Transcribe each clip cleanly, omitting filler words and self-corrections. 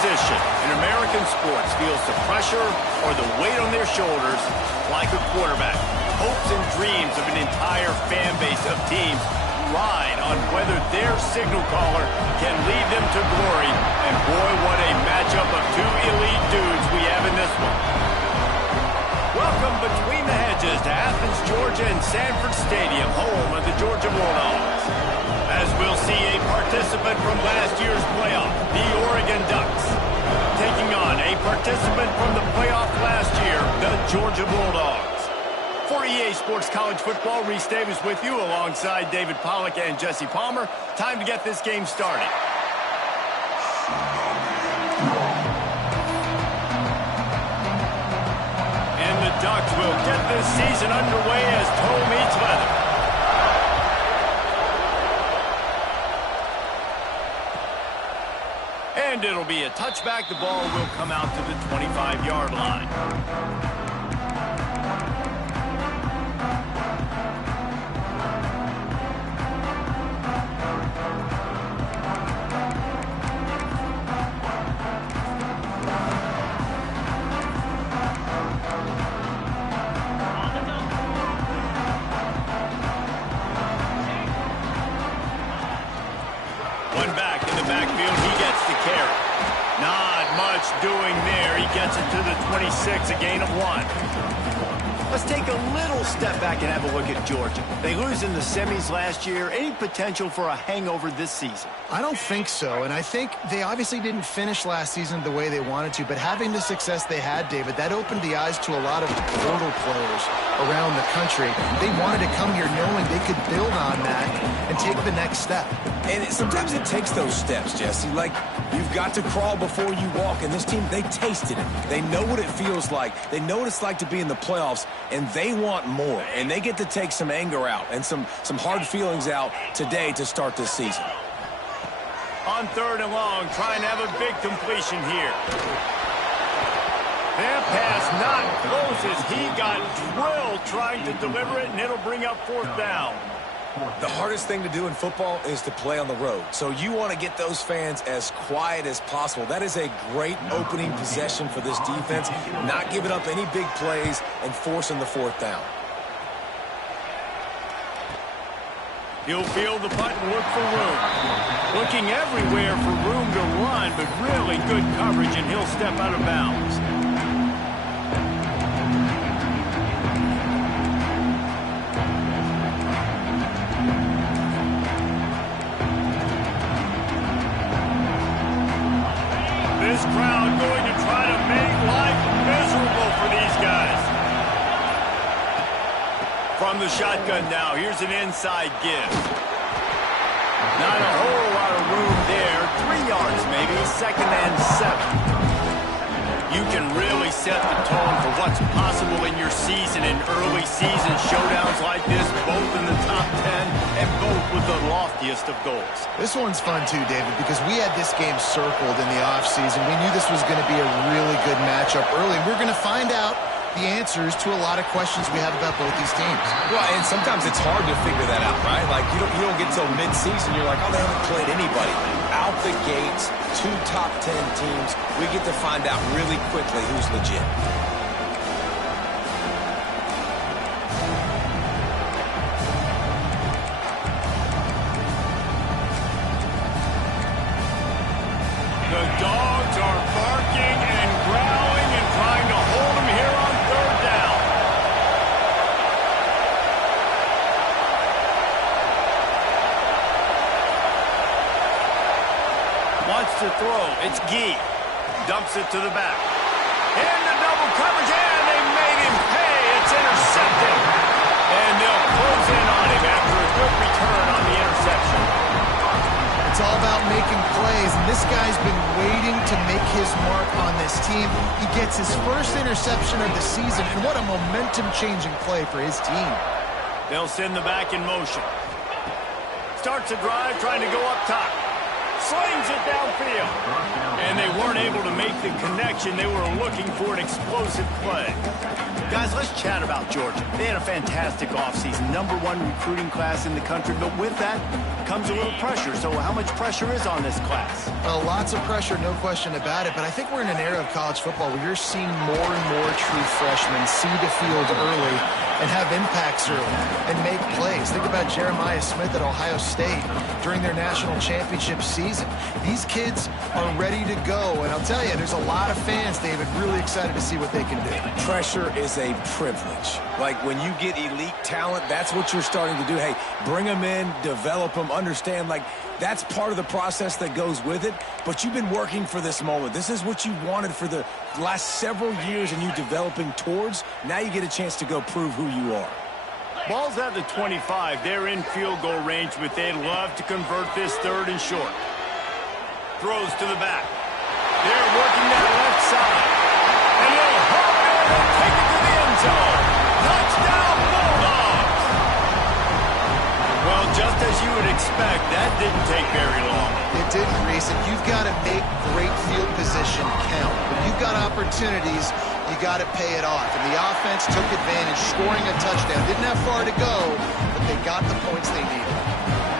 position in American sports feels the pressure or the weight on their shoulders like a quarterback. Hopes and dreams of an entire fan base of teams ride on whether their signal caller can lead them to glory. And boy, what a matchup of two elite dudes we have in this one. Welcome between the hedges to Athens, Georgia and Sanford Stadium, home of the Georgia Bulldogs. As we'll see a participant from last year's playoff, the Oregon Ducks, taking on a participant from the playoff last year, the Georgia Bulldogs. For EA Sports College Football, Reese Davis with you alongside David Pollack and Jesse Palmer. Time to get this game started. And the Ducks will get this season underway as toe meets leather. And it'll be a touchback. The ball will come out to the 25-yard line. One back in the backfield. He gets the carry. Not much doing there. He gets it to the 26, a gain of 1. Let's take a little step back and have a look at Georgia. They lose in the semis last year. Any potential for a hangover this season? I don't think so, and I think they obviously didn't finish last season the way they wanted to, but having the success they had, David, that opened the eyes to a lot of portal players around the country. They wanted to come here knowing they could build on that and take the next step. And sometimes it takes those steps, Jesse. Like, you've got to crawl before you walk, and this team, they tasted it. They know what it feels like. They know what it's like to be in the playoffs, and they want more. And they get to take some anger out and some hard feelings out today to start this season. On 3rd and long, trying to have a big completion here. That pass not close as he got drilled trying to deliver it, and it'll bring up 4th down. The hardest thing to do in football is to play on the road. So you want to get those fans as quiet as possible. That is a great opening possession for this defense, not giving up any big plays and forcing the 4th down. He'll field the punt and look for room. Looking everywhere for room to run, but really good coverage, and he'll step out of bounds. This crowd going to try to make life miserable for these guys. From the shotgun now, here's an inside give. Not a whole lot of room there. 3 yards maybe, 2nd and 7. You can really set the tone for what's possible in your season in early season showdowns like this, both in the top 10 and both with the loftiest of goals. This one's fun too, David, because we had this game circled in the offseason. We knew this was going to be a really good matchup early. We're going to find out the answers to a lot of questions we have about both these teams. Well, and sometimes it's hard to figure that out, right? Like, you don't get till mid-season, you're like, oh, they haven't played anybody. Out the gates, 2 top 10 teams, we get to find out really quickly who's legit. The dogs are barking and growling and trying to hold him here on 3rd down. Wants to throw. It's Gee. Dumps it to the back. And the double coverage, and they made him pay. It's intercepted. And they'll close in on him after a good return on the interception. It's all about making plays, and this guy's been waiting to make his mark on this team. He gets his first interception of the season, and what a momentum-changing play for his team. They'll send the back in motion. Starts a drive trying to go up top. Slings it downfield. And they weren't able to make the connection. They were looking for an explosive play. Guys, let's chat about Georgia. They had a fantastic offseason, #1 recruiting class in the country, but with that comes a little pressure. So how much pressure is on this class? Well, lots of pressure, no question about it, but I think we're in an era of college football where you're seeing more and more true freshmen see the field early and have impacts early and make plays. Think about Jeremiah Smith at Ohio State during their national championship season. These kids are ready to go, and I'll tell you, there's a lot of fans, David, really excited to see what they can do. Pressure is a privilege. Like when you get elite talent, that's what you're starting to do. Hey, bring them in, develop them, understand, like that's part of the process that goes with it. But you've been working for this moment. This is what you wanted for the last several years and you developing towards. Now you get a chance to go prove who you are. Ball's at the 25. They're in field goal range, but they'd love to convert this 3rd and short. Throws to the back. They're working that left side. And they'll hop in and take it to the end zone. Touchdown, Bulldogs! Well, just as you would expect, that didn't take very long. It didn't, Reese, and you've got to make great field position count. When you've got opportunities, you got to pay it off. And the offense took advantage, scoring a touchdown. Didn't have far to go, but they got the points they needed.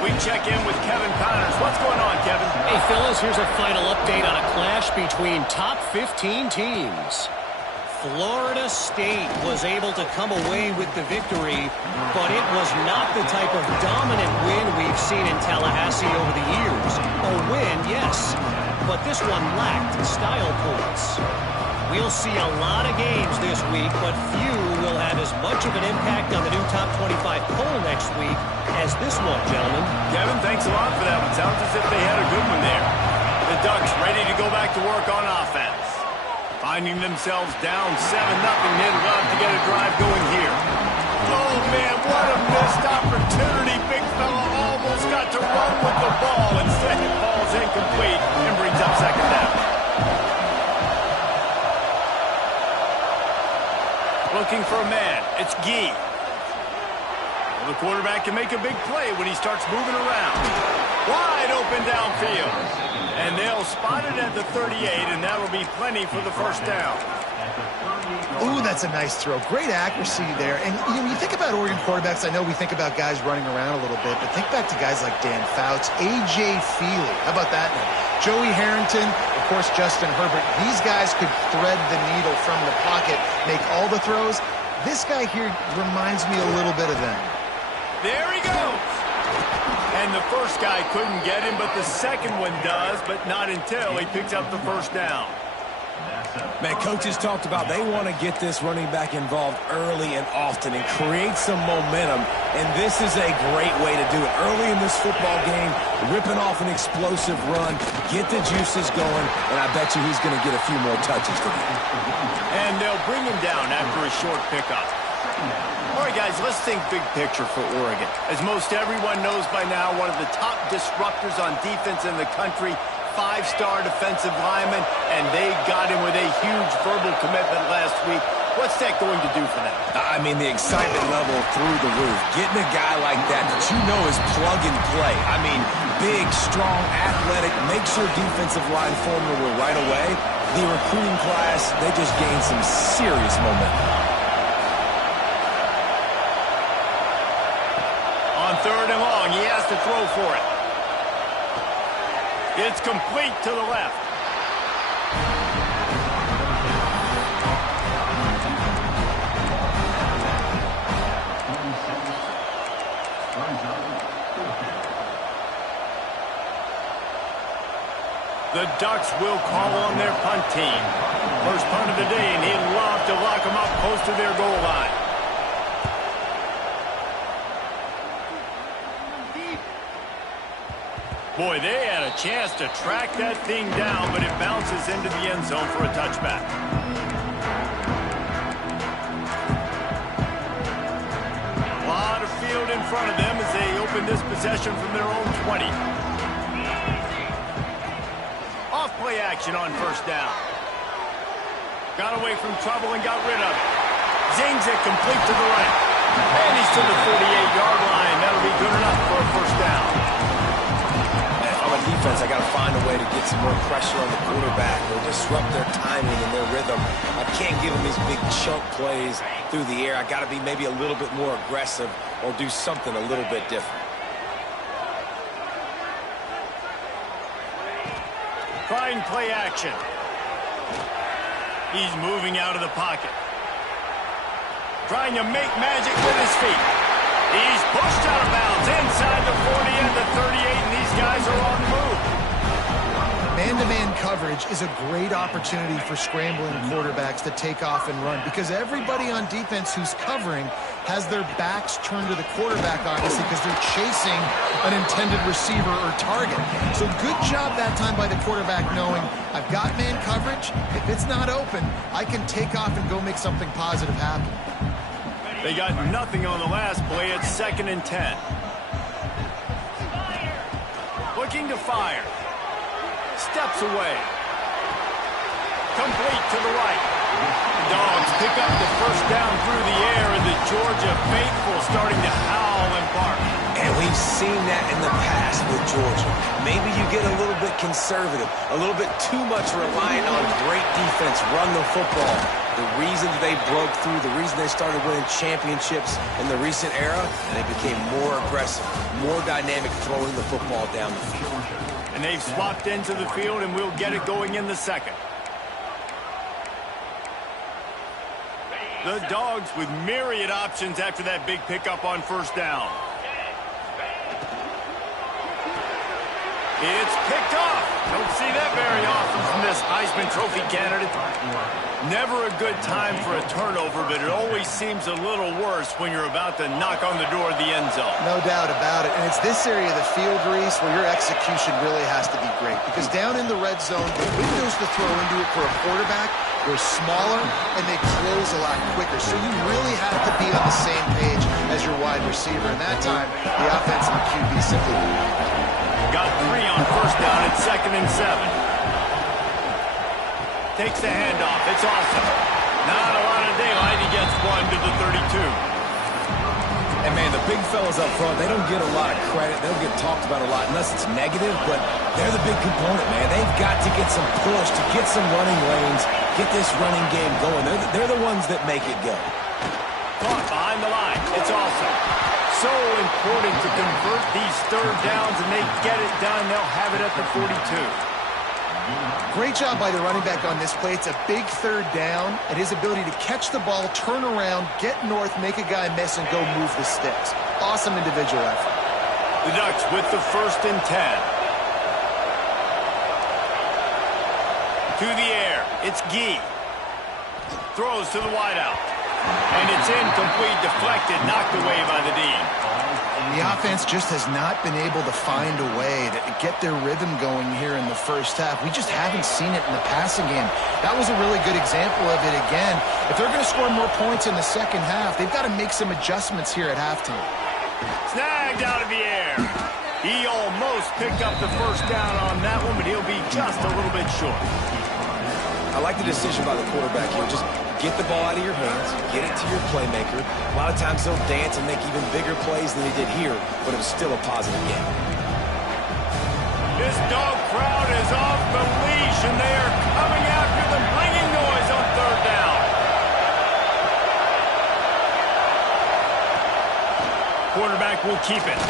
We check in with Kevin Connors. What's going on, Kevin? Hey, fellas, here's a final update on a clash between top 15 teams. Florida State was able to come away with the victory, but it was not the type of dominant win we've seen in Tallahassee over the years. A win, yes, but this one lacked style points. We'll see a lot of games this week, but few will have as much of an impact on the new top 25 poll next week as this one, gentlemen. Kevin, thanks a lot for that one. Sounds as if they had a good one there. The Ducks ready to go back to work on offense. Finding themselves down 7-0, they'd love to get a drive going here. Oh, man, what a missed opportunity. Big fella almost got to run with the ball. Instead, it falls incomplete and brings up 2nd down. Looking for a man. It's Gee. Well, the quarterback can make a big play when he starts moving around. Wide open downfield. And they'll spot it at the 38, and that'll be plenty for the 1st down. Ooh, that's a nice throw. Great accuracy there. And you think about Oregon quarterbacks, I know we think about guys running around a little bit, but think back to guys like Dan Fouts, A.J. Feely. How about that name? Joey Harrington, of course, Justin Herbert. These guys could thread the needle from the pocket, make all the throws. This guy here reminds me a little bit of them. There he goes. And the first guy couldn't get him, but the second one does, but not until he picks up the 1st down. Man, coaches talked about they want to get this running back involved early and often and create some momentum, and this is a great way to do it. Early in this football game, ripping off an explosive run, get the juices going, and I bet you he's going to get a few more touches today. And they'll bring him down after a short pickup. All right, guys, let's think big picture for Oregon. As most everyone knows by now, one of the top disruptors on defense in the country, 5-star defensive lineman, and they got him with a huge verbal commitment last week. What's that going to do for them? I mean, the excitement level through the roof. Getting a guy like that you know is plug and play. I mean, big, strong, athletic, makes your defensive line formidable right away. The recruiting class, they just gained some serious momentum. On 3rd and long, he has to throw for it. It's complete to the left. The Ducks will call on their punt team. First punt of the day, and he'd love to lock them up close to their goal line. Boy, they had a chance to track that thing down, but it bounces into the end zone for a touchback. A lot of field in front of them as they open this possession from their own 20. Off play action on 1st down. Got away from trouble and got rid of it. Zings it complete to the right. And he's to the 48-yard line. That'll be good enough for a 1st down. From a defense, I got to find a way to get some more pressure on the quarterback or disrupt their timing and their rhythm. I can't give them these big chunk plays through the air. I got to be maybe a little bit more aggressive or do something a little bit different. Trying play action. He's moving out of the pocket. Trying to make magic with his feet. He's pushed out of bounds inside the 40 and the 38, and these guys are on the move. Man-to-man coverage is a great opportunity for scrambling quarterbacks to take off and run because everybody on defense who's covering has their backs turned to the quarterback, obviously, because they're chasing an intended receiver or target. So good job that time by the quarterback knowing I've got man coverage. If it's not open, I can take off and go make something positive happen. They got nothing on the last play. It's 2nd and 10. Looking to fire. Steps away. Complete to the right. The Dogs pick up the first down through the air, and the Georgia faithful starting to howl and bark. And we've seen that in the past with Georgia. Maybe you get a little bit conservative, a little bit too much reliant on great defense, run the football. The reason they broke through, the reason they started winning championships in the recent era, they became more aggressive, more dynamic throwing the football down the field. And they've swapped into the field, and we'll get it going in the second. The Dogs with myriad options after that big pickup on first down. It's picked off. Don't see that very often from this Heisman Trophy candidate. Never a good time for a turnover, but it always seems a little worse when you're about to knock on the door of the end zone. No doubt about it. And it's this area of the field, Reese, where your execution really has to be great. Because down in the red zone, the windows to throw into it for a quarterback were smaller, and they close a lot quicker. So you really have to be on the same page as your wide receiver. And that time, the offensive QB simply got 3 on first down at 2nd and 7. Takes the handoff. It's awesome. Not a lot of daylight. He gets 1 to the 32. And, man, the big fellas up front, they don't get a lot of credit. They don't get talked about a lot unless it's negative, but they're the big component, man. They've got to get some push, to get some running lanes, get this running game going. They're the ones that make it go. Caught behind the line. It's awesome. So important to convert these third downs, and they get it done. They'll have it at the 42. Great job by the running back on this play. It's a big third down, and his ability to catch the ball, turn around, get north, make a guy miss, and go move the sticks. Awesome individual effort. The Ducks with the 1st and 10. To the air. It's Gee. Throws to the wideout. And it's incomplete, deflected, knocked away by the D. The offense just has not been able to find a way to get their rhythm going here in the first half. We just haven't seen it in the passing game. That was a really good example of it again. If they're going to score more points in the second half, they've got to make some adjustments here at halftime. Snagged out of the air. He almost picked up the first down on that one, but he'll be just a little bit short. I like the decision by the quarterback here. Just get the ball out of your hands, get it to your playmaker. A lot of times he'll dance and make even bigger plays than he did here, but it was still a positive game. This dog crowd is off the leash, and they are coming after them, bringing noise on third down. Quarterback will keep it.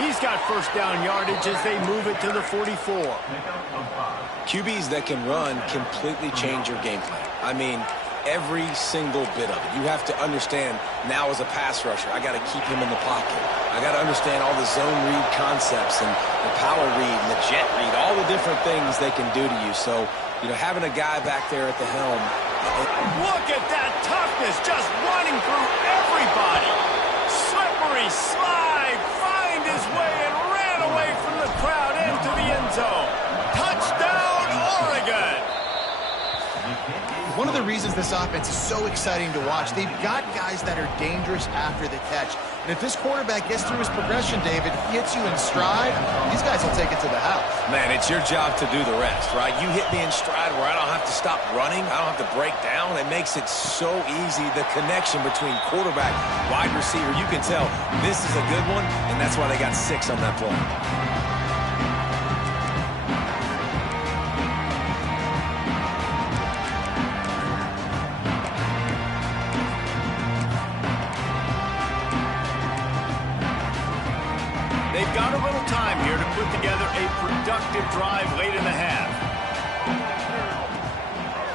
He's got first down yardage as they move it to the 44. QBs that can run completely change your game plan. I mean, every single bit of it. You have to understand now as a pass rusher, I got to keep him in the pocket. I got to understand all the zone read concepts and the power read and the jet read, all the different things they can do to you. So, you know, having a guy back there at the helm. Look at that toughness, just running through everybody. Slippery slide, find his way and ran away from the crowd into the end zone. Touchdown, Oregon! One of the reasons this offense is so exciting to watch, they've got guys that are dangerous after the catch. And if this quarterback gets through his progression, David, hits you in stride, these guys will take it to the house. Man, it's your job to do the rest, right? You hit me in stride where I don't have to stop running. I don't have to break down. It makes it so easy. The connection between quarterback, wide receiver, you can tell this is a good one, and that's why they got 6 on that play. productive drive late in the half.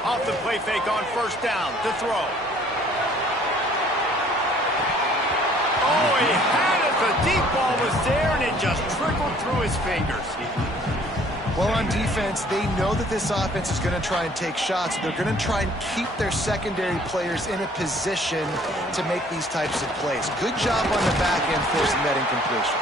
Off the play fake on first down to throw. Oh, he had it. The deep ball was there, and it just trickled through his fingers. Well, on defense, they know that this offense is going to try and take shots. They're going to try and keep their secondary players in a position to make these types of plays. Good job on the back end forcing that incompletion.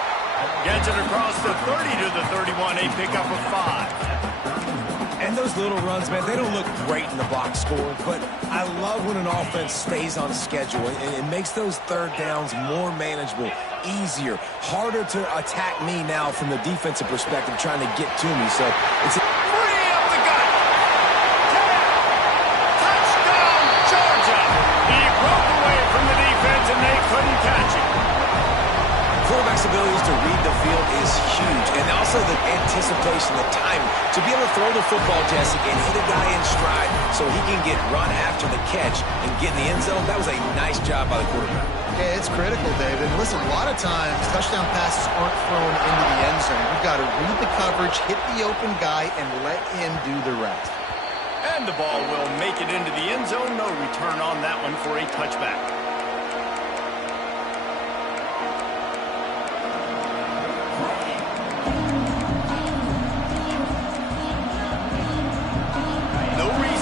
Gets it across the 30 to the 31, a pickup of 5. And those little runs, man, they don't look great in the box score, but I love when an offense stays on schedule. It makes those third downs more manageable, easier, harder to attack me now from the defensive perspective trying to get to me. So it's Free up the gut. Touchdown, Georgia. He broke away from the defense, and they couldn't catch him. Quarterback's abilities to read the field is huge, and also the anticipation, the timing. To be able to throw the football, Jesse, and hit a guy in stride so he can get run after the catch and get in the end zone, that was a nice job by the quarterback. Yeah, it's critical, David. And listen, a lot of times, touchdown passes aren't thrown into the end zone. You've got to read the coverage, hit the open guy, and let him do the rest. And the ball will make it into the end zone. No return on that one for a touchback.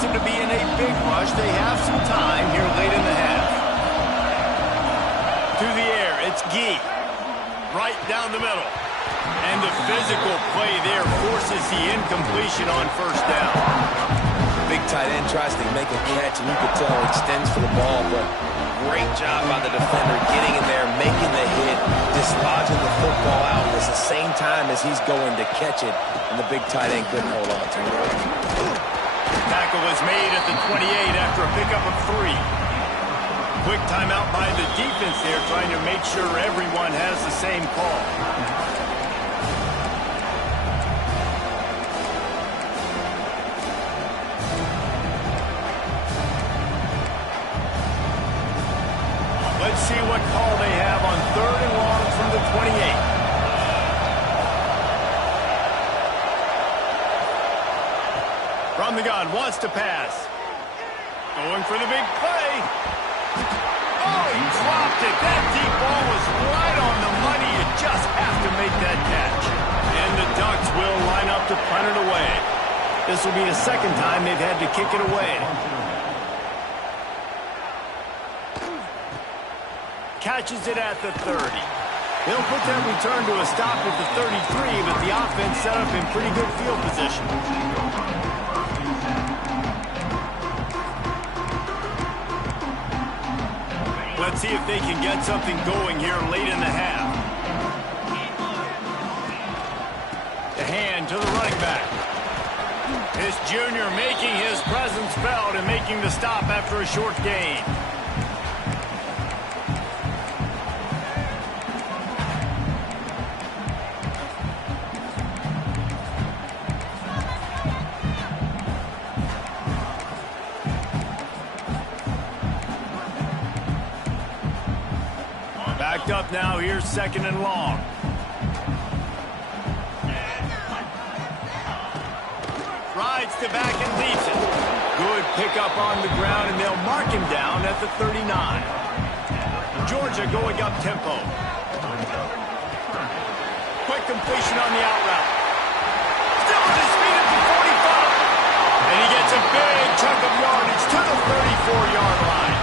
To be in a big rush. They have some time here late in the half. Through the air, it's Gee. Right down the middle. And the physical play there forces the incompletion on first down. Big tight end tries to make a catch, and you could tell he extends for the ball, but great job by the defender getting in there, making the hit, dislodging the football out at the same time as he's going to catch it, and the big tight end couldn't hold on to it. Tackle was made at the 28 after a pickup of 3. Quick timeout by the defense there, trying to make sure everyone has the same call. Let's see what call they have on 3rd and long from the 28. From the gun, wants to pass. Going for the big play. Oh, he dropped it. That deep ball was right on the money. You just have to make that catch. And the Ducks will line up to punt it away. This will be the second time they've had to kick it away. Catches it at the 30. They'll put that return to a stop at the 33, but the offense set up in pretty good field position. Let's see if they can get something going here late in the half. The hand to the running back. This junior making his presence felt and making the stop after a short gain. Backed up now, here's 2nd and long. Rides to back and leaves it. Good pickup on the ground, and they'll mark him down at the 39. Georgia going up tempo. Quick completion on the out route. Still on his feet at the 45. And he gets a big chunk of yardage to the 34-yard line.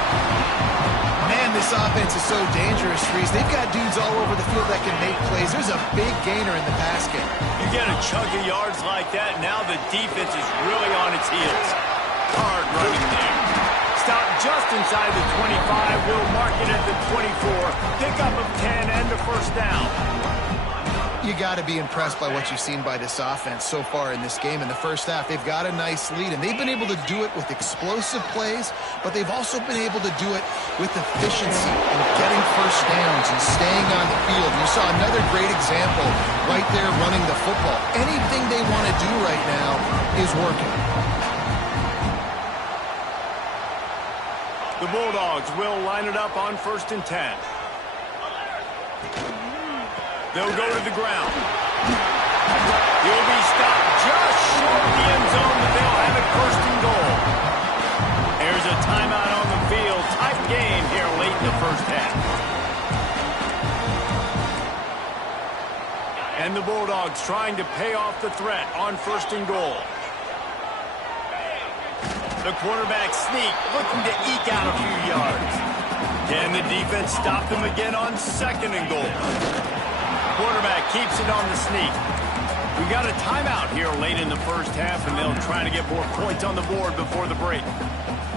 Man, this offense is so dangerous, Freeze. They've got dudes all over the field that can make plays. There's a big gainer in the pass game. You get a chunk of yards like that, now the defense is really on its heels. Hard running there. Stop just inside the 25. Will mark it at the 24. Pickup of 10 and a first down. You got to be impressed by what you've seen by this offense so far in this game. In the first half, they've got a nice lead, and they've been able to do it with explosive plays, but they've also been able to do it with efficiency and getting first downs and staying on the field. You saw another great example right there running the football. Anything they want to do right now is working. The Bulldogs will line it up on 1st and 10. They'll go to the ground. He'll be stopped just short of the end zone, but they'll have it first and goal. There's a timeout on the field. Tight game here late in the first half. And the Bulldogs trying to pay off the threat on first and goal. The quarterback sneak, looking to eke out a few yards. Can the defense stop them again on second and goal? Quarterback keeps it on the sneak. We got a timeout here late in the first half, and they'll try to get more points on the board before the break.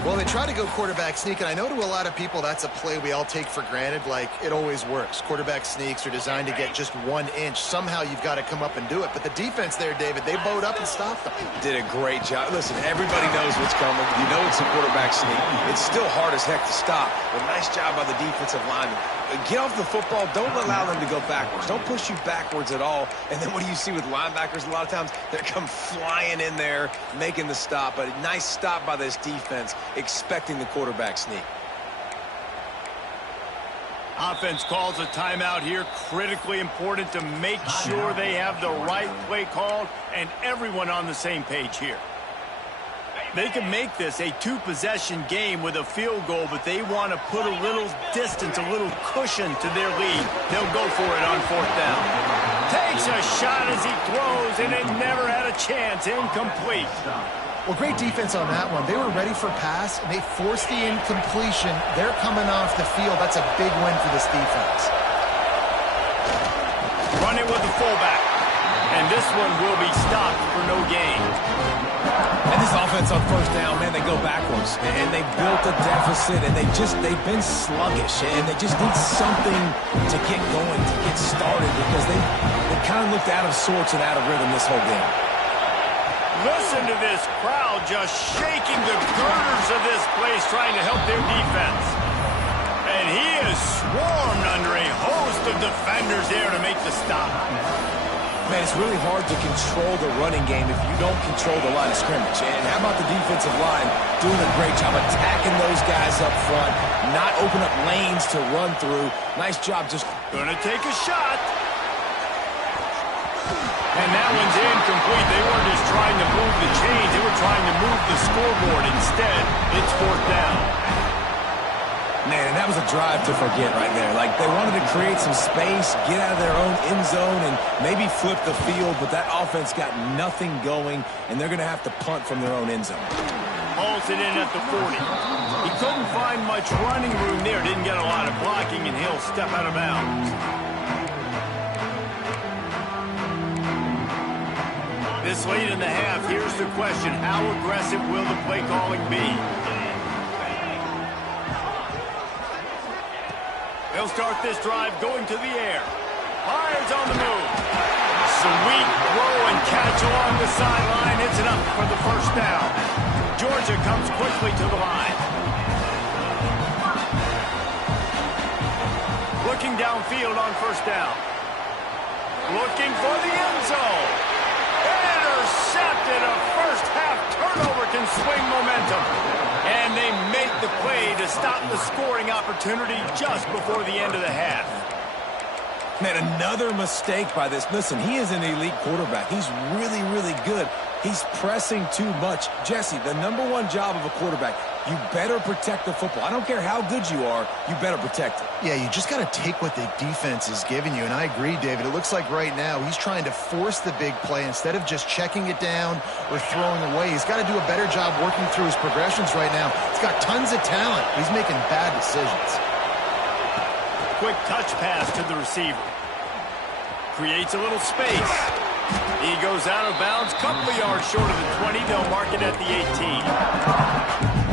Well, they try to go quarterback sneak, and I know to a lot of people that's a play we all take for granted, like it always works. Quarterback sneaks are designed to get just 1 inch. Somehow you've got to come up and do it. But the defense there, David, they bowed up and stopped them. Did a great job. Listen, everybody knows what's coming. You know it's a quarterback sneak. It's still hard as heck to stop, but nice job by the defensive lineman. Get off the football. Don't allow them to go backwards. Don't push you backwards at all. And then what do you see with linebackers a lot of times? They come flying in there, making the stop. But a nice stop by this defense, expecting the quarterback sneak. Offense calls a timeout here. Critically important to make sure they have the right play called and everyone on the same page here. They can make this a two-possession game with a field goal, but they want to put a little distance, a little cushion to their lead. They'll go for it on fourth down. Takes a shot as he throws, and it never had a chance. Incomplete. Well, great defense on that one. They were ready for pass, and they forced the incompletion. They're coming off the field. That's a big win for this defense. Run it with the fullback. And this one will be stopped for no gain. And this offense on first down, man, they go backwards. And they built a deficit, and they've been sluggish. And they just need something to get going, to get started, because they kind of looked out of sorts and out of rhythm this whole game. Listen to this crowd just shaking the girders of this place, trying to help their defense. And he is swarmed under a host of defenders there to make the stop. Man, it's really hard to control the running game if you don't control the line of scrimmage. And how about the defensive line doing a great job attacking those guys up front, not open up lanes to run through. Nice job just... Gonna take a shot. And that one's incomplete. They weren't just trying to move the chains. They were trying to move the scoreboard. Instead, it's fourth down. Man, and that was a drive to forget right there. Like, they wanted to create some space, get out of their own end zone, and maybe flip the field, but that offense got nothing going, and they're going to have to punt from their own end zone. Hauls it in at the 40. He couldn't find much running room there. Didn't get a lot of blocking, and he'll step out of bounds. This late in the half, here's the question. How aggressive will the play calling be? They'll start this drive going to the air. Fires on the move. Sweet throw and catch along the sideline. It's enough for the first down. Georgia comes quickly to the line. Looking downfield on first down. Looking for the end zone. Intercepted. A first half turnover can swing momentum. And they make the play to stop the scoring opportunity just before the end of the half. Man, another mistake by this. Listen, he is an elite quarterback. He's really, really good. He's pressing too much. Jesse, the #1 job of a quarterback, you better protect the football. I don't care how good you are, you better protect it. Yeah, you just got to take what the defense is giving you. And I agree, David. It looks like right now he's trying to force the big play instead of just checking it down or throwing away. He's got to do a better job working through his progressions right now. He's got tons of talent. He's making bad decisions. Quick touch pass to the receiver. Creates a little space. He goes out of bounds, couple of yards short of the 20. They'll mark it at the 18.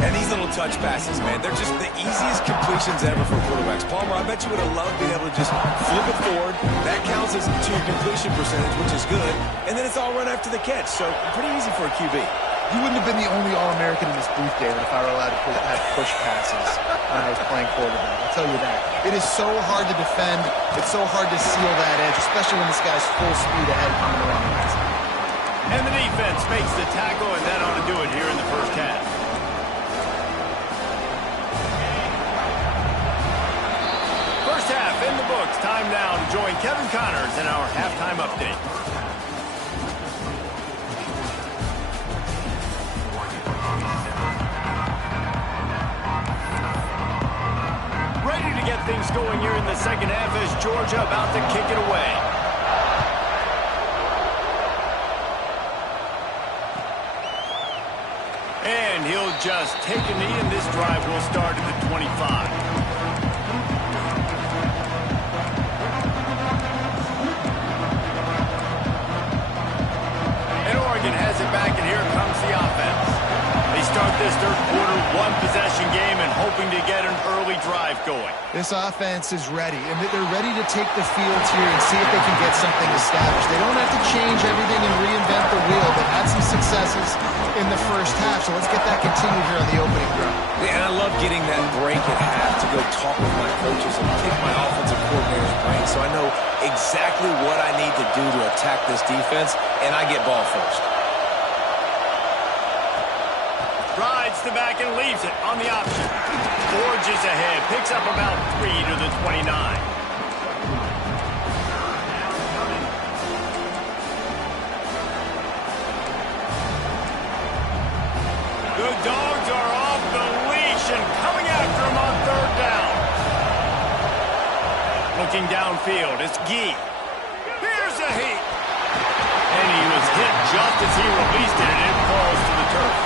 And these little touch passes, man, they're just the easiest completions ever for quarterbacks. Palmer, I bet you would have loved being able to just flip it forward. That counts as to your completion percentage, which is good. And then it's all run after the catch. So pretty easy for a QB. You wouldn't have been the only All-American in this booth, David, if I were allowed to have push passes when I was playing quarterback. I'll tell you that. It is so hard to defend. It's so hard to seal that edge, especially when this guy's full speed ahead coming around the outside. And the defense makes the tackle, and that ought to do it here in the first half. First half in the books. Time now to join Kevin Connors in our halftime update. going here in the second half as Georgia about to kick it away. And he'll just take a knee, and this drive will start at the 25. Has it back, and here comes the offense. They start this third quarter one-possession game and hoping to get an early drive going. This offense is ready, and they're ready to take the field here and see if they can get something established. They don't have to change everything and reinvent the wheel. They've had some successes in the first half, so let's get that continued here on the opening drive. Yeah, and I love getting that break at half to go talk with my coaches and pick my offensive coordinator's brain so I know exactly what I need to do to attack this defense, and I get ball first. Rides the back and leaves it on the option. Forges ahead. Picks up about 3 to the 29. The Dogs are off the leash and coming after him on third down. Looking downfield, it's Gee. Here's a hit. And he was hit just as he released it, and it falls to the turf.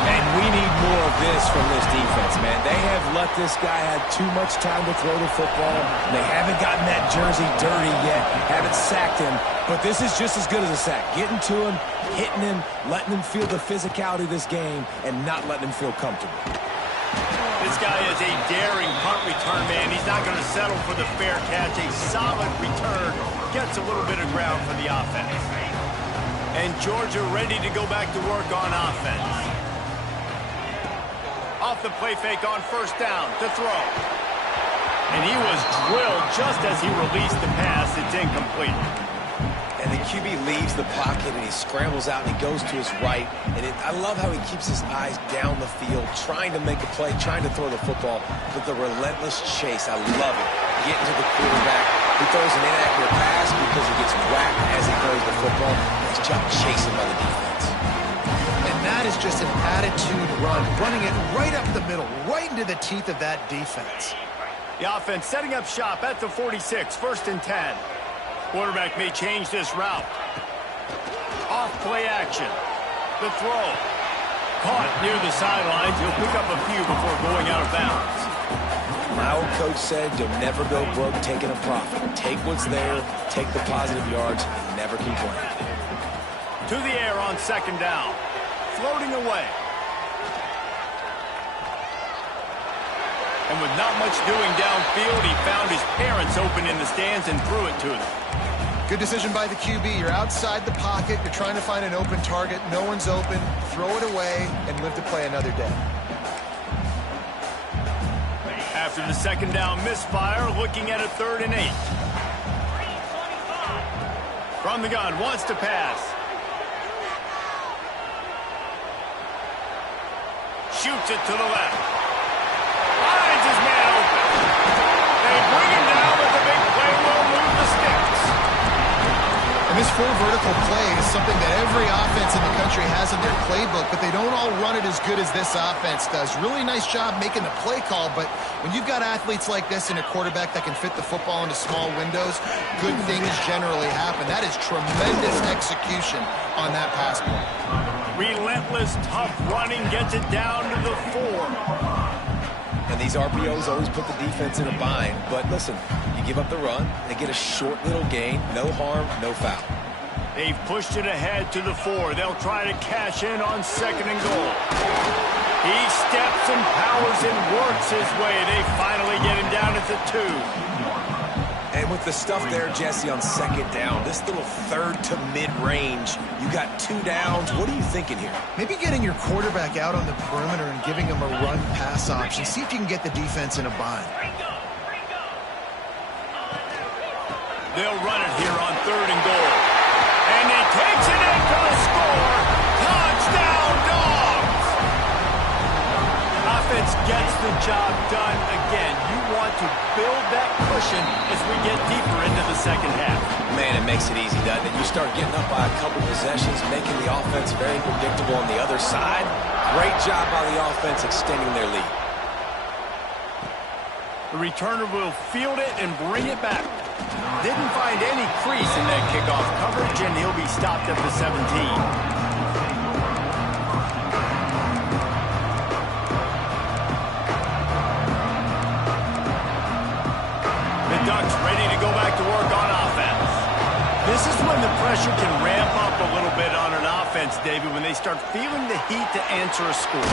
And we need more of this from this defense, man. They have let this guy have too much time to throw the football. They haven't gotten that jersey dirty yet, haven't sacked him. But this is just as good as a sack. Getting to him, hitting him, letting him feel the physicality of this game, and not letting him feel comfortable. This guy is a daring punt return man. He's not going to settle for the fair catch. A solid return gets a little bit of ground for the offense. And Georgia ready to go back to work on offense. Off the play fake on first down to throw. And he was drilled just as he released the pass. It's incomplete. And the QB leaves the pocket and he scrambles out and he goes to his right. And I love how he keeps his eyes down the field, trying to make a play, trying to throw the football. But the relentless chase, I love it. Getting to the quarterback. He throws an inaccurate pass because he gets whacked as he throws the football. Nice job chasing by the defense. That is just an attitude run, running it right up the middle, right into the teeth of that defense. The offense setting up shop at the 46, first and 10. Quarterback may change this route. Off play action. The throw. Caught near the sidelines. He'll pick up a few before going out of bounds. My old coach said you'll never go broke taking a profit. Take what's there, take the positive yards, and never complain. To the air on second down. Floating away. And with not much doing downfield, he found his parents open in the stands and threw it to them. Good decision by the QB. You're outside the pocket. You're trying to find an open target. No one's open. Throw it away and live to play another day. After the second down misfire, looking at a 3rd and 8. From the gun, wants to pass. Shoots it to the left. Finds his man open. They bring him down, but the big play will move the sticks. And this 4 vertical play is something that every offense in the country has in their playbook, but they don't all run it as good as this offense does. Really nice job making the play call, but when you've got athletes like this and a quarterback that can fit the football into small windows, good things generally happen. That is tremendous execution on that pass play. Relentless, tough running gets it down to the 4. And these RPOs always put the defense in a bind. But listen, you give up the run, they get a short little gain, no harm, no foul. They've pushed it ahead to the 4. They'll try to cash in on 2nd and goal. He steps and powers and works his way. They finally get him down at the 2. And with the stuff there, Jesse, on 2nd down, this little 3rd to mid-range, you got 2 downs. What are you thinking here? Maybe getting your quarterback out on the perimeter and giving him a run-pass option. See if you can get the defense in a bind. They'll run it here on 3rd and goal. And he takes it in for the score. Touchdown, Dogs! Offense gets the job done again. You want to build that cushion as we get deeper into the second half. Man, it makes it easy, doesn't it? You start getting up by a couple possessions, making the offense very predictable on the other side. Great job by the offense extending their lead. The returner will field it and bring it back. Didn't find any crease in that kickoff coverage, and he'll be stopped at the 17. Ducks ready to go back to work on offense. This is when the pressure can ramp up a little bit on an offense, David, when they start feeling the heat to answer a score.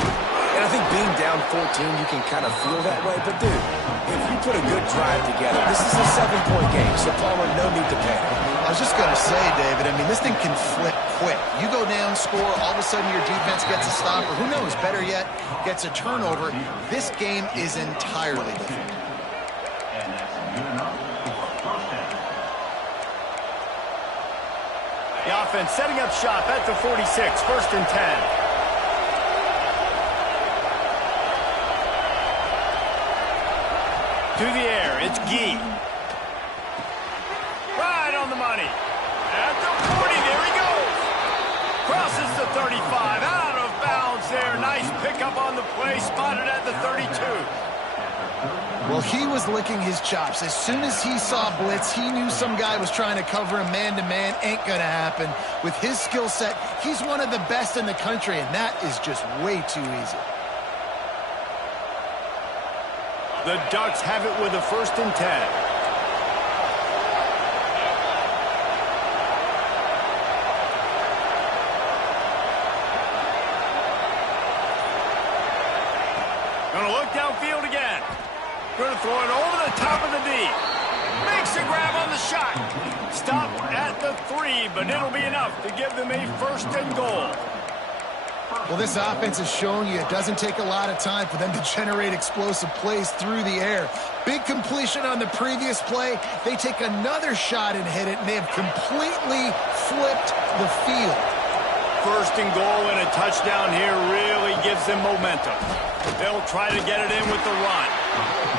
And I think being down 14, you can kind of feel that way. But, dude, if you put a good drive together, this is a 7-point game, so Palmer, no need to panic. I was just going to say, David, I mean, this thing can flip quick. You go down, score, all of a sudden your defense gets a stop, or who knows, better yet, gets a turnover. This game is entirely different. The offense setting up shop at the 46, 1st and 10. To the air, it's Gee. Right on the money. At the 40, there he goes. Crosses the 35, out of bounds there. Nice pickup on the play, spotted at the 32. Well, he was licking his chops. As soon as he saw blitz, he knew some guy was trying to cover him man-to-man. Ain't going to happen. With his skill set, he's one of the best in the country, and that is just way too easy. The Ducks have it with a 1st and 10. Going to look downfield again. Going to throw it over the top of the D. Makes a grab on the shot. Stop at the 3, but it'll be enough to give them a 1st and goal. Well, this offense is showing you it doesn't take a lot of time for them to generate explosive plays through the air. Big completion on the previous play. They take another shot and hit it, and they have completely flipped the field. 1st and goal and a touchdown here really gives them momentum. They'll try to get it in with the run.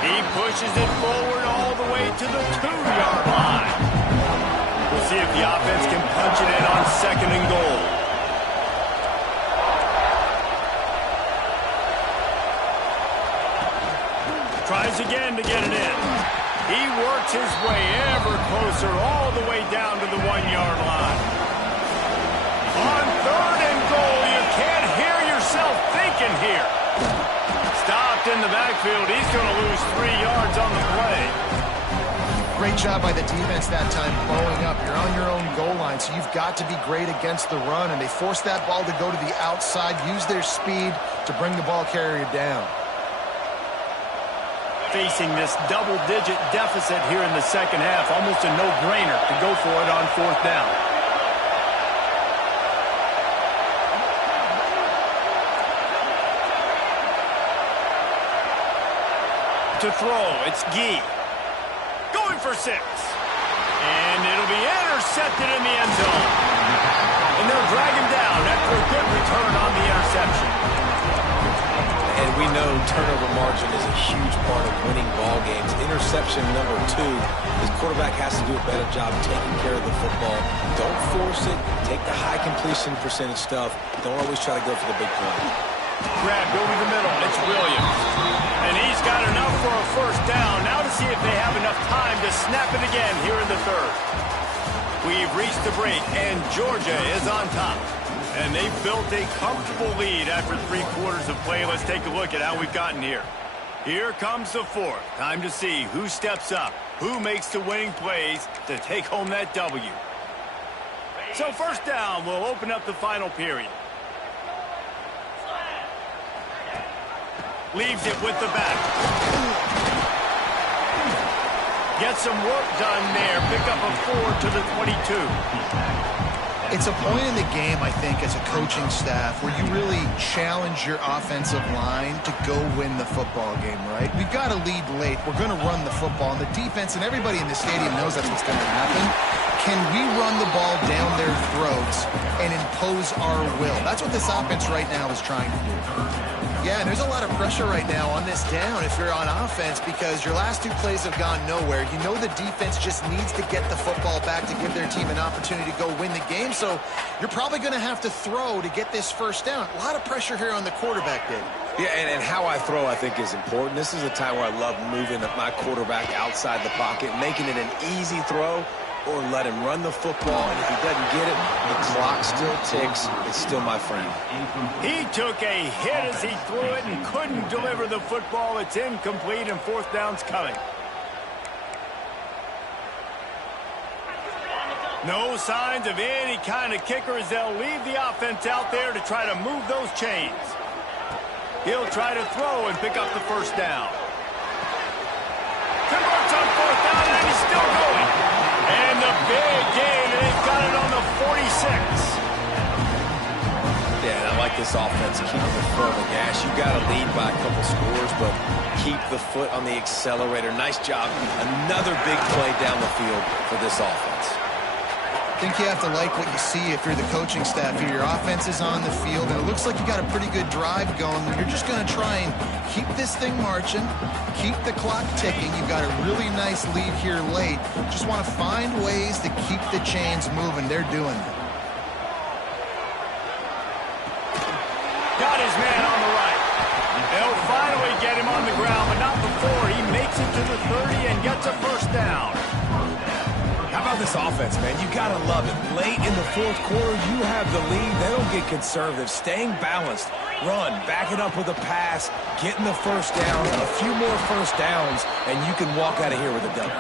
He pushes it forward all the way to the 2-yard line. We'll see if the offense can punch it in on 2nd and goal. Tries again to get it in. He works his way ever closer all the way down to the 1-yard line. On 3rd and goal, you can't hear yourself thinking here. Stopped in the backfield. He's going to lose 3 yards on the play. Great job by the defense that time blowing up. You're on your own goal line, so you've got to be great against the run, and they forced that ball to go to the outside, use their speed to bring the ball carrier down. Facing this double-digit deficit here in the 2nd half, almost a no-brainer to go for it on 4th down. To throw, it's Gee. Going for 6. And it'll be intercepted in the end zone. And they'll drag him down after a good return on the interception. And we know turnover margin is a huge part of winning ball games. Interception number 2, his quarterback has to do a better job taking care of the football. Don't force it. Take the high completion percentage stuff. Don't always try to go for the big play. Grabbed over the middle. It's Williams. And he's got enough for a 1st down. Now to see if they have enough time to snap it again here in the 3rd. We've reached the break, and Georgia is on top. And they've built a comfortable lead after 3 quarters of play. Let's take a look at how we've gotten here. Here comes the 4th. Time to see who steps up, who makes the winning plays to take home that W. So 1st down will open up the final period. Leaves it with the back. Gets some work done there. Pick up a 4 to the 22. It's a point in the game, I think, as a coaching staff where you really challenge your offensive line to go win the football game, right? We've got to lead late. We're going to run the football. And the defense and everybody in the stadium knows that's what's going to happen. can we run the ball down their throats and impose our will? That's what this offense right now is trying to do. Yeah, and there's a lot of pressure right now on this down if you're on offense because your last two plays have gone nowhere. You know the defense just needs to get the football back to give their team an opportunity to go win the game, so you're probably going to have to throw to get this first down. A lot of pressure here on the quarterback, Dave. Yeah, and how I throw, I think, is important. This is a time where I love moving my quarterback outside the pocket, making it an easy throw, or let him run the football, and if he doesn't get it, the clock still ticks. It's still my friend. He took a hit as he threw it and couldn't deliver the football. It's incomplete, and fourth down's coming. No signs of any kind of kicker as they'll leave the offense out there to try to move those chains. He'll try to throw and pick up the first down. Converts on fourth down, and he's still going. And the big gain, and they've got it on the 46. Yeah, and I like this offense keeping the foot on the gas. You got to lead by a couple scores, but keep the foot on the accelerator. Nice job. Another big play down the field for this offense. I think you have to like what you see if you're the coaching staff here. Your offense is on the field, and it looks like you got a pretty good drive going. You're just going to try and keep this thing marching, keep the clock ticking. You've got a really nice lead here late. Just want to find ways to keep the chains moving. They're doing it. Got his man on the right. They'll finally get him on the ground, but not before he makes it to the 30 and gets a first down. How about this offense, man? You got to love it. Late in the fourth quarter, you have the lead. They don't get conservative. Staying balanced. Run. Back it up with a pass. Getting the first down. A few more first downs, and you can walk out of here with a W.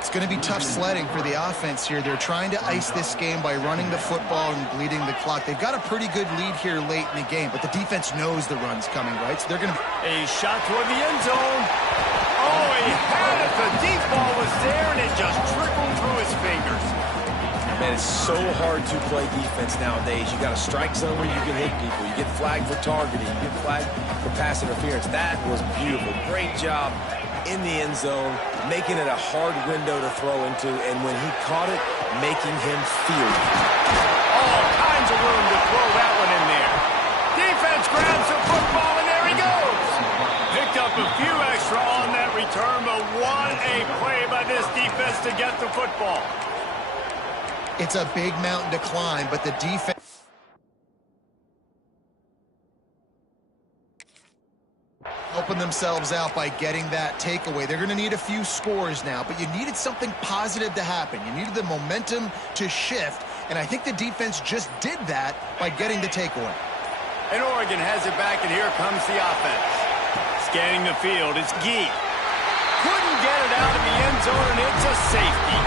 It's going to be tough sledding for the offense here. They're trying to ice this game by running the football and bleeding the clock. They've got a pretty good lead here late in the game, but the defense knows the run's coming, right? So they're going to... A shot toward the end zone. Oh, he had it. The deep ball was there, and it just trickled through his fingers. Man, it's so hard to play defense nowadays. You got a strike zone where you can hit people. You get flagged for targeting. You get flagged for pass interference. That was beautiful. Great job in the end zone, making it a hard window to throw into, and when he caught it, making him feel it. All kinds of room to throw that one in there. Defense grabs the football, and there he goes. Picked up a few extra on that return, but what a play by this defense to get the football. It's a big mountain to climb, but the defense... helping themselves out by getting that takeaway. They're going to need a few scores now, but you needed something positive to happen. You needed the momentum to shift, and I think the defense just did that by getting the takeaway. And Oregon has it back, and here comes the offense. Scanning the field, it's Gee. Couldn't get it out of the end zone, and it's a safety.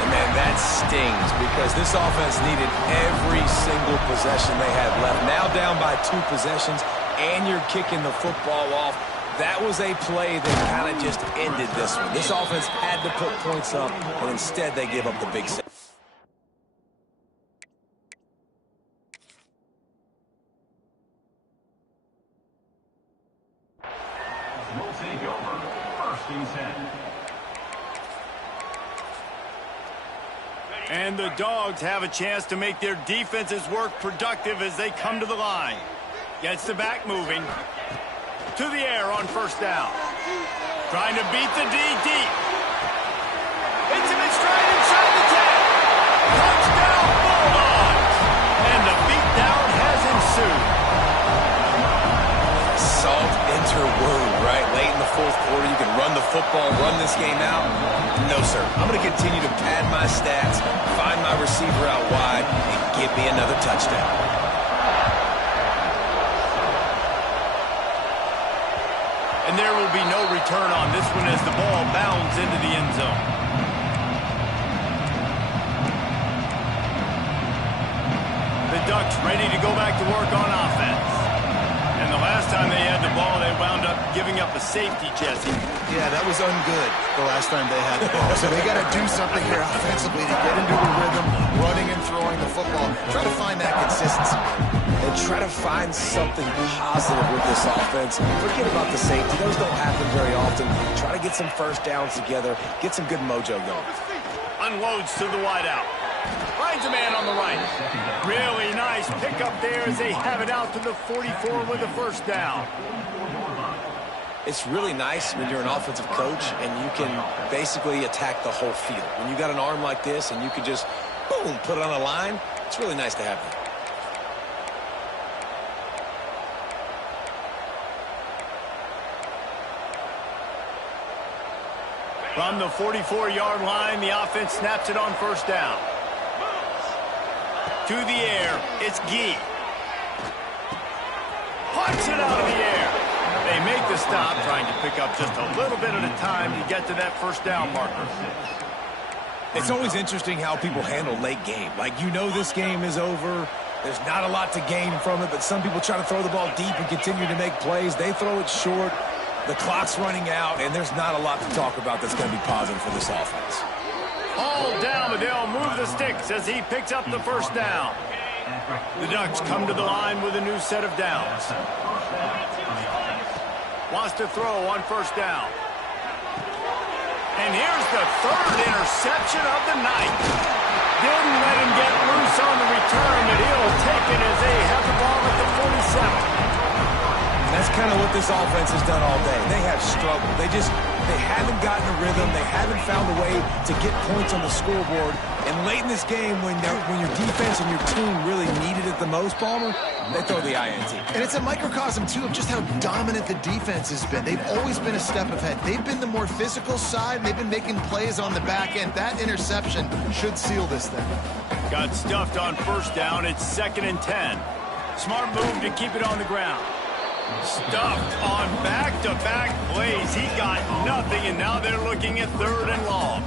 And man, that stings because this offense needed every single possession they had left. Now down by 2 possessions, and you're kicking the football off. That was a play that kind of just ended this one. This offense had to put points up, and instead they give up the big save. We'll take over. First and 10. And the Dogs have a chance to make their defenses work productive as they come to the line. Gets the back moving. To the air on first down. Trying to beat the D deep. Hits him in stride inside the 10. Touchdown Bulldogs. And the beatdown has ensued. Salt enter wound, right? Late in the fourth quarter, you can run the football, run this game out. No, sir. I'm going to continue to pad my stats, find my receiver out wide, and give me another touchdown. And there will be no return on this one as the ball bounds into the end zone. The Ducks ready to go back to work on offense. And the last time they had the ball, they wound up giving up a safety, Jesse. Yeah, that was ungood the last time they had the ball. So they got to do something here offensively to get into a rhythm, running and throwing the football. Try to find that consistency. And try to find something positive with this offense. Forget about the safety. Those don't happen very often. Try to get some first downs together. Get some good mojo going. On unloads to the wideout. Finds a man on the right. Really nice pickup there as they have it out to the 44 with a first down. It's really nice when you're an offensive coach and you can basically attack the whole field. When you got an arm like this and you can just, boom, put it on a line, it's really nice to have that. From the 44-yard line, the offense snaps it on first down. To the air, it's Gee. Punts it out of the air. They make the stop, trying to pick up just a little bit at a time to get to that first down marker. It's always interesting how people handle late game. Like, you know this game is over. There's not a lot to gain from it, but some people try to throw the ball deep and continue to make plays. They throw it short. The clock's running out, and there's not a lot to talk about that's going to be positive for this offense. All down, but they'll move the sticks as he picks up the first down. The Ducks come to the line with a new set of downs. Wants to throw on first down. And here's the third interception of the night. Didn't let him get loose on the return, but he'll take it as they have the ball at the 47. That's kind of what this offense has done all day. They have struggled. They haven't gotten a rhythm. They haven't found a way to get points on the scoreboard. And late in this game, when your defense and your team really needed it the most, Palmer, they throw the INT. And it's a microcosm, too, of just how dominant the defense has been. They've always been a step ahead. They've been the more physical side, and they've been making plays on the back end. That interception should seal this thing. Got stuffed on first down. It's 2nd and 10. Smart move to keep it on the ground. Stuffed on back-to-back plays. He got nothing, and now they're looking at 3rd and long.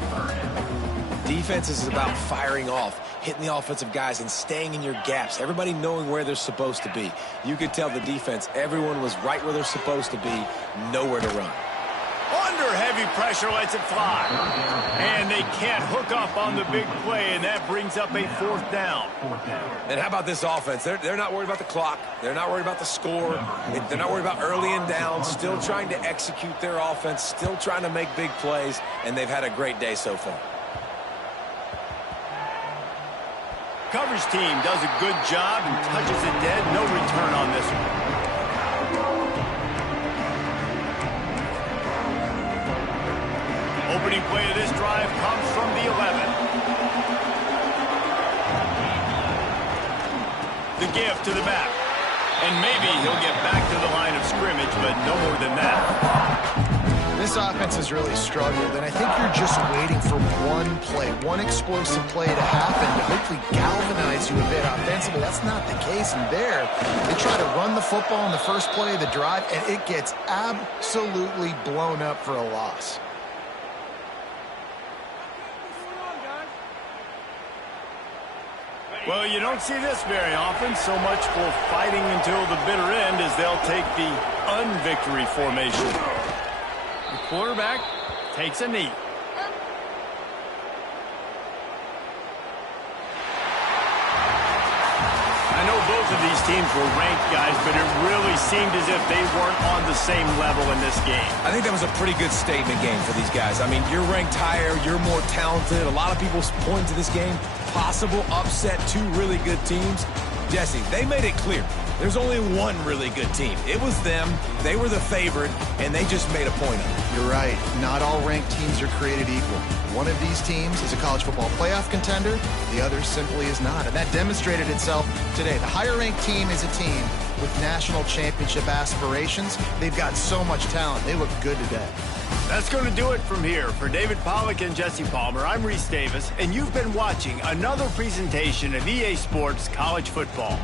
Defense is about firing off, hitting the offensive guys, and staying in your gaps. Everybody knowing where they're supposed to be. You could tell the defense, everyone was right where they're supposed to be, nowhere to run. Under heavy pressure, lets it fly. And they can't hook up on the big play, and that brings up a 4th down. And how about this offense? They're not worried about the clock. They're not worried about the score. They're not worried about early and down. Still trying to execute their offense. Still trying to make big plays. And they've had a great day so far. Coverage team does a good job and touches it dead. No return on this one. Opening play of this drive comes from the 11. The give to the back. And maybe he'll get back to the line of scrimmage, but no more than that. This offense has really struggled, and I think you're just waiting for one play, one explosive play to happen to hopefully galvanize you a bit offensively. That's not the case, and there, they try to run the football in the first play of the drive, and it gets absolutely blown up for a loss. Well, you don't see this very often. So much for fighting until the bitter end as they'll take the unvictory formation. The quarterback takes a knee. I know both of these teams were ranked, guys, but it really seemed as if they weren't on the same level in this game. I think that was a pretty good statement game for these guys. I mean, you're ranked higher, you're more talented. A lot of people point to this game. Possible upset, 2 really good teams. Jesse, they made it clear. There's only one really good team. It was them. They were the favorite, and they just made a point of it. You're right. Not all ranked teams are created equal. One of these teams is a college football playoff contender. The other simply is not. And that demonstrated itself today. The higher-ranked team is a team with national championship aspirations. They've got so much talent. They look good today. That's going to do it from here. For David Pollack and Jesse Palmer, I'm Reese Davis, and you've been watching another presentation of EA Sports College Football.